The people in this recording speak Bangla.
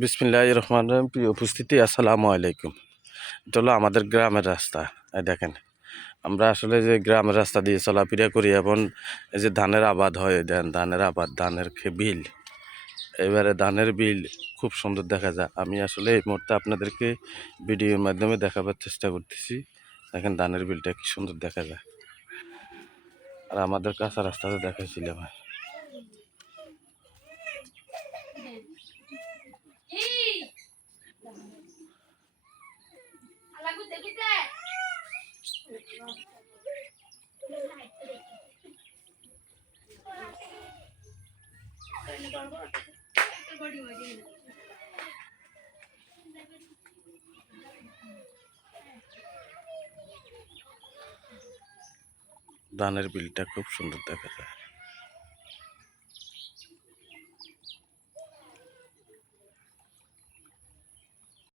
বিসমিল্লাহ রহমান রহিম। প্রিয় উপস্থিতি, আসসালামু আলাইকুম। এটা হলো আমাদের গ্রামের রাস্তা। দেখেন, আমরা আসলে যে গ্রামের রাস্তা দিয়ে চলাফেরা করি এবং এই যে ধানের আবাদ হয়, দেন ধানের আবাদ, ধানের বিল, এবারে ধানের বিল খুব সুন্দর দেখা যায়। আমি আসলে এই মুহূর্তে আপনাদেরকে ভিডিওর মাধ্যমে দেখাবার চেষ্টা করতেছি। দেখেন ধানের বিলটা কি সুন্দর দেখা যায়। আর আমাদের কাঁচা রাস্তাতে দেখাইছিলাম। ধানের বিলটা খুব সুন্দর দেখা যায়।